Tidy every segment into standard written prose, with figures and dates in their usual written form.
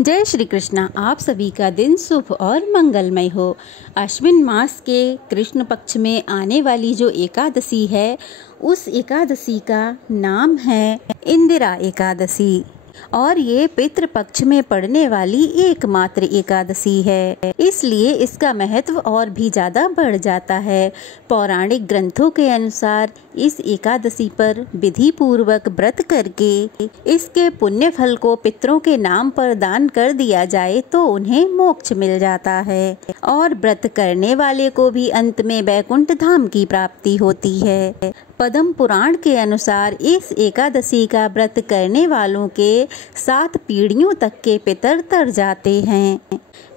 जय श्री कृष्णा। आप सभी का दिन शुभ और मंगलमय हो। अश्विन मास के कृष्ण पक्ष में आने वाली जो एकादशी है, उस एकादशी का नाम है इंदिरा एकादशी और ये पितृपक्ष में पड़ने वाली एकमात्र एकादशी है, इसलिए इसका महत्व और भी ज़्यादा बढ़ जाता है। पौराणिक ग्रंथों के अनुसार इस एकादशी पर विधि पूर्वक व्रत करके इसके पुण्य फल को पितरों के नाम पर दान कर दिया जाए तो उन्हें मोक्ष मिल जाता है और व्रत करने वाले को भी अंत में वैकुंठ धाम की प्राप्ति होती है। पद्म पुराण के अनुसार इस एकादशी का व्रत करने वालों के 7 पीढ़ियों तक के पितर तर जाते हैं।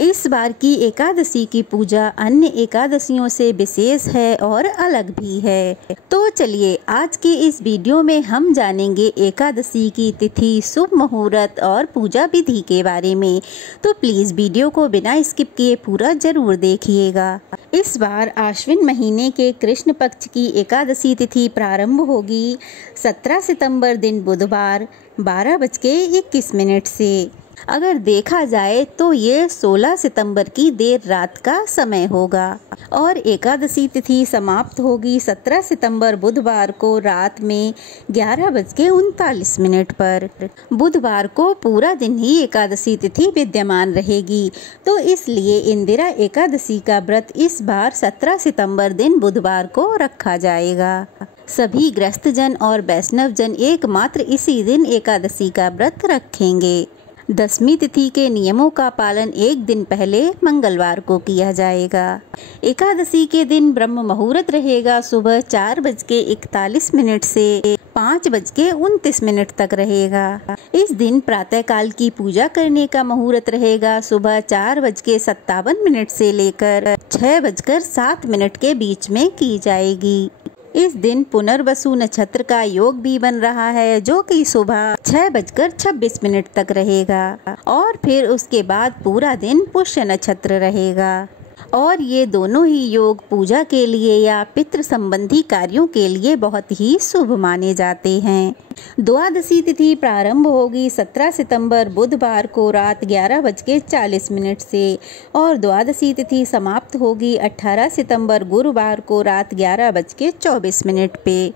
इस बार की एकादशी की पूजा अन्य एकादशियों से विशेष है और अलग भी है। तो चलिए आज के इस वीडियो में हम जानेंगे एकादशी की तिथि, शुभ मुहूर्त और पूजा विधि के बारे में। तो प्लीज़ वीडियो को बिना स्किप किए पूरा जरूर देखिएगा। इस बार आश्विन महीने के कृष्ण पक्ष की एकादशी तिथि प्रारंभ होगी 17 सितंबर दिन बुधवार 12:21 से। अगर देखा जाए तो ये 16 सितंबर की देर रात का समय होगा और एकादशी तिथि समाप्त होगी 17 सितंबर बुधवार को रात में 11:39 पर। बुधवार को पूरा दिन ही एकादशी तिथि विद्यमान रहेगी, तो इसलिए इंदिरा एकादशी का व्रत इस बार 17 सितंबर दिन बुधवार को रखा जाएगा। सभी गृहस्थ जन और वैष्णव जन एकमात्र इसी दिन एकादशी का व्रत रखेंगे। दशमी तिथि के नियमों का पालन एक दिन पहले मंगलवार को किया जाएगा। एकादशी के दिन ब्रह्म मुहूर्त रहेगा सुबह 4:41 से 5:29 तक रहेगा। इस दिन प्रातःकाल की पूजा करने का मुहूर्त रहेगा सुबह 4:57 से लेकर 6:07 के बीच में की जाएगी। इस दिन पुनर्वसु नक्षत्र का योग भी बन रहा है, जो कि सुबह 6:26 तक रहेगा और फिर उसके बाद पूरा दिन पुष्य नक्षत्र रहेगा और ये दोनों ही योग पूजा के लिए या पितृ संबंधी कार्यों के लिए बहुत ही शुभ माने जाते हैं। द्वादशी तिथि प्रारंभ होगी 17 सितंबर बुधवार को रात 11:40 से और द्वादशी तिथि समाप्त होगी 18 सितंबर गुरुवार को रात 11:24 पे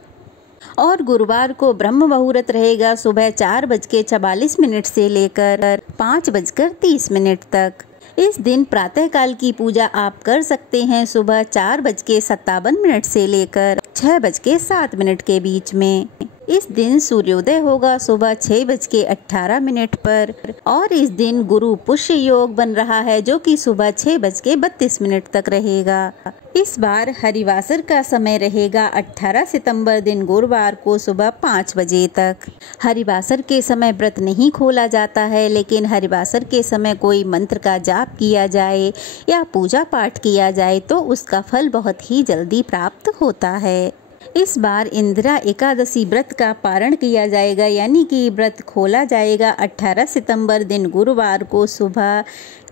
और गुरुवार को ब्रह्म मुहूर्त रहेगा सुबह 4:44 से लेकर 5:30 तक। इस दिन प्रातःकाल की पूजा आप कर सकते हैं सुबह 4:57 से लेकर 6:07 के बीच में। इस दिन सूर्योदय होगा सुबह 6:18 पर और इस दिन गुरु पुष्य योग बन रहा है, जो कि सुबह 6:32 तक रहेगा। इस बार हरिवासर का समय रहेगा 18 सितंबर दिन गुरुवार को सुबह 5 बजे तक। हरिवासर के समय व्रत नहीं खोला जाता है, लेकिन हरिवासर के समय कोई मंत्र का जाप किया जाए या पूजा पाठ किया जाए तो उसका फल बहुत ही जल्दी प्राप्त होता है। इस बार इंदिरा एकादशी व्रत का पारण किया जाएगा, यानी कि व्रत खोला जाएगा 18 सितंबर दिन गुरुवार को सुबह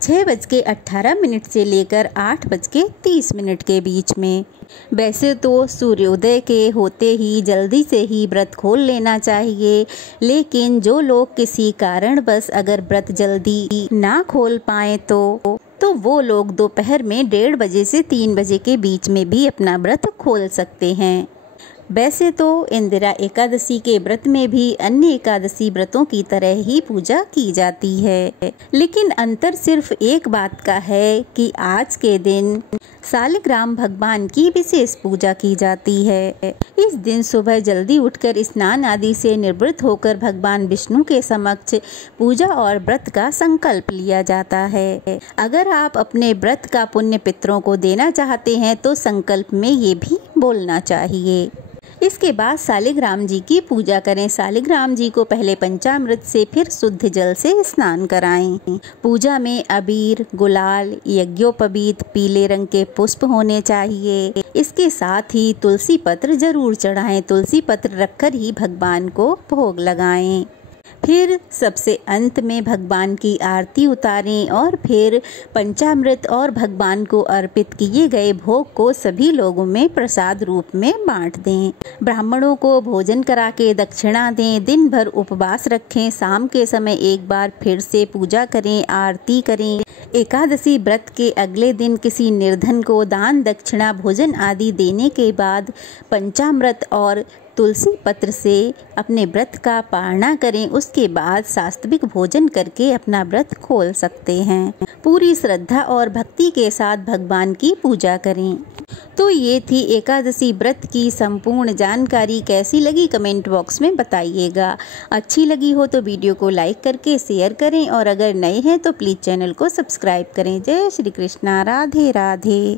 6:18 से लेकर 8:30 के बीच में। वैसे तो सूर्योदय के होते ही जल्दी से ही व्रत खोल लेना चाहिए, लेकिन जो लोग किसी कारणवश अगर व्रत जल्दी ना खोल पाए तो वो लोग दोपहर में 1:30 बजे से 3 बजे के बीच में भी अपना व्रत खोल सकते हैं। वैसे तो इंदिरा एकादशी के व्रत में भी अन्य एकादशी व्रतों की तरह ही पूजा की जाती है, लेकिन अंतर सिर्फ एक बात का है कि आज के दिन शालिग्राम भगवान की विशेष पूजा की जाती है। इस दिन सुबह जल्दी उठकर स्नान आदि से निवृत्त होकर भगवान विष्णु के समक्ष पूजा और व्रत का संकल्प लिया जाता है। अगर आप अपने व्रत का पुण्य पितरों को देना चाहते हैं तो संकल्प में ये भी बोलना चाहिए। इसके बाद शालिग्राम जी की पूजा करें। शालिग्राम जी को पहले पंचामृत से फिर शुद्ध जल से स्नान कराएं। पूजा में अबीर, गुलाल, यज्ञोपवीत, पीले रंग के पुष्प होने चाहिए। इसके साथ ही तुलसी पत्र जरूर चढ़ाएं। तुलसी पत्र रखकर ही भगवान को भोग लगाएं। फिर सबसे अंत में भगवान की आरती उतारें और फिर पंचामृत और भगवान को अर्पित किए गए भोग को सभी लोगों में प्रसाद रूप में बांट दें। ब्राह्मणों को भोजन करा के दक्षिणा दें। दिन भर उपवास रखें। शाम के समय एक बार फिर से पूजा करें, आरती करें। एकादशी व्रत के अगले दिन किसी निर्धन को दान दक्षिणा भोजन आदि देने के बाद पंचामृत और तुलसी पत्र से अपने व्रत का पारणा करें। उसके बाद सात्विक भोजन करके अपना व्रत खोल सकते हैं। पूरी श्रद्धा और भक्ति के साथ भगवान की पूजा करें। तो ये थी एकादशी व्रत की संपूर्ण जानकारी। कैसी लगी कमेंट बॉक्स में बताइएगा। अच्छी लगी हो तो वीडियो को लाइक करके शेयर करें और अगर नए हैं तो प्लीज़ चैनल को सब्सक्राइब करें। जय श्री कृष्णा। राधे राधे।